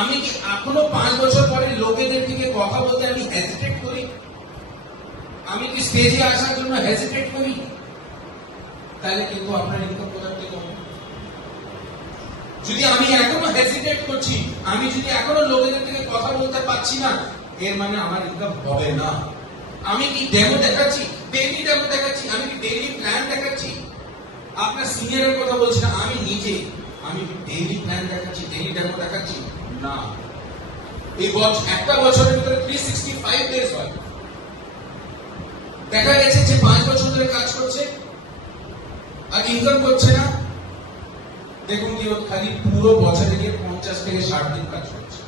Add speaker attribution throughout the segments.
Speaker 1: আমি কি এখনও পাঁচ বছর পরে লোকেদের দিকে কথা বলতে আমি হেজিটেট করি? আমি কি স্টেজে আসার জন্য হেজিটেট করি? তাহলে কিন্তু আপনার ইনকাম কোথা থেকে যদি আমি এখনও হেজিটেট করছি, আমি যদি এখনও লোকেদের থেকে কথা বলতে পারছি না, এর মানে আমার ইনকাম হবে না। আমি কি ডেমো দেখাচ্ছি? ডেইলি ডেমো দেখাচ্ছি? আমি কি ডেইলি প্ল্যান দেখাচ্ছি? আপনার সিনিয়রের কথা বলছি না, আমি নিজে। আমি ডেইলি প্ল্যান দেখাচ্ছি ডেইলি ডেমো দেখাচ্ছি? না। এই বছর একটা বছরের ভিতরে থ্রি সিক্সটি ফাইভ ডেজ হয়। দেখা গেছে যে পাঁচ বছর ধরে কাজ করছে, আর ইনকাম করছে না। দেখুন কি খালি পুরো বছরে গিয়ে পঞ্চাশ থেকে ষাট দিন কাজ করছে।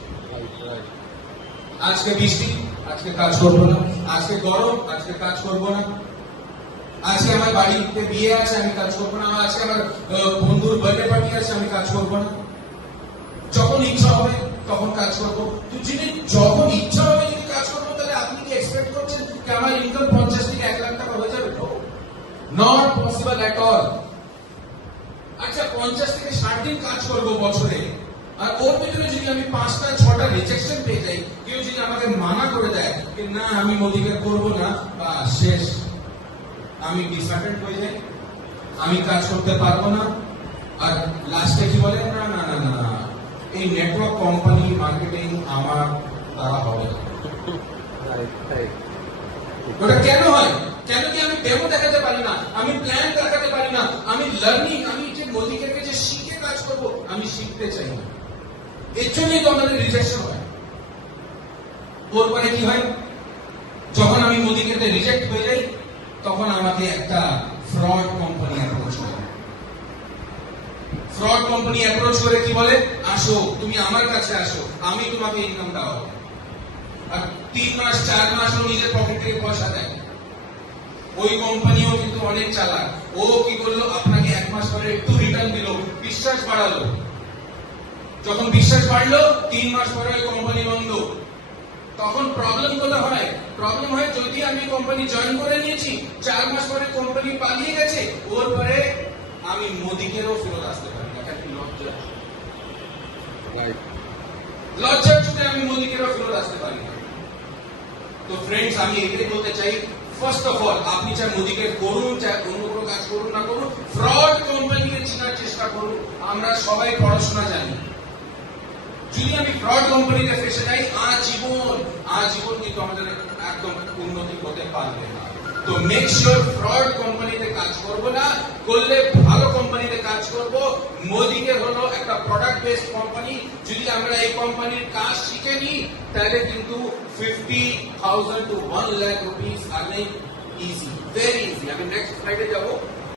Speaker 1: আজকে বৃষ্টি, আজকে কাজ করব না। আজকে গরম, আজকে কাজ করব না। আমার বাড়িতে বিয়ে আছে, আমি কাজ করব না আজকে আমার বন্ধুর বার্থডে পার্টি আছে, আমি কাজ করব না। যখন ইচ্ছা হবে, তখন কাজ করব। যিনি যখন ইচ্ছা হবে যদি কাজ করব, তাহলে আপনি কি এক্সপেক্ট করছেন যে আমার ইনকাম পঞ্চাশ থেকে এক লাখ টাকা হয়ে যাবে? নট পসিবল অ্যাট অল আচ্ছা পঞ্চাশ থেকে ষাট দিন কাজ করব বছরে, আর ওর ভিতরে যদি আমি পাঁচটা, ছটা রিজেকশন পেয়ে যাই, কেউ যদি আমাকে মানা করে দেয় যে, না, আমি মোদিকে করব না বা শেষ। আমি ডিসঅ্যাটেন্ড হয়ে যাই আমি কাজ করতে পারব না। আর লাস্টে কি বলে? না না না না এই নেটওয়ার্ক কোম্পানি মার্কেটিং আমার দ্বারা হবে ওটা কেন হয়? কেন কি আমি ডেমো দেখাতে পারি না? আমি প্ল্যান দেখাতে পারি না? আমি লার্নিং আমি যে শিখে কাজ করব আমি শিখতে চাই না। এর জন্যই তো আমাদের রিজেকশন হয়। ওর পরে কি হয়? যখন আমি মোদিকে রিজেক্ট হয়ে যাই তখন আমাকে একটা ফ্রড কোম্পানি অ্যাপ্রোচ করে। ফ্রড কোম্পানি অ্যাপ্রোচ করে কি বলে? আসো, তুমি আমার কাছে আসো, আমি তোমাকে ইনকাম হবে আর তিন মাস, চার মাস ও নিজের পকেট থেকে পয়সা দেয়। ওই কোম্পানিও কিন্তু অনেক চালাক। ও কি করল? আপনাকে এক মাস পরে একটু রিটার্ন দিল, বিশ্বাস বাড়ালো। যখন বিশ্বাস বাড়লো, তিন মাস পরে ওই তখন প্রবলেম কোথায় হয়? প্রবলেম হয় যদি আমি কোম্পানি জয়েন করে নিয়েছি চার মাস পরে কোম্পানি পালিয়ে গেছে ওর পরে আমি মোদিকেরও ফেরত আসতে পারি না লজ্জা? লজ্জার আমি মোদিকেরও ফেরত আসতে পারি না। তো ফ্রেন্ডস আমি এটাই বলতে চাই ফার্স্ট অফ অল আপনি চাই মোদিকে করুন চাই অন্য কোনো কাজ করুন না করুন ফ্রড কোম্পানিকে চেনার চেষ্টা করুন আমরা সবাই পড়াশোনা জানি। যদি আমি ফ্রড কোম্পানিতে ফেসে যাই আজীবন আজীবন কিন্তু আমাদের একদম উন্নতি হতে পারবে না। তো মেক শিওর ফ্রড কোম্পানিতে কাজ করব না, করলে ভালো কোম্পানিতে কাজ করব। মোদিকে হলো একটা প্রোডাক্ট বেসড কোম্পানি যদি আমরা এই কোম্পানির কাজ শিখে নিই তাহলে কিন্তু fifty thousand two one lakh rupees earning easy very easy আমি নেক্সট স্লাইডে যাব।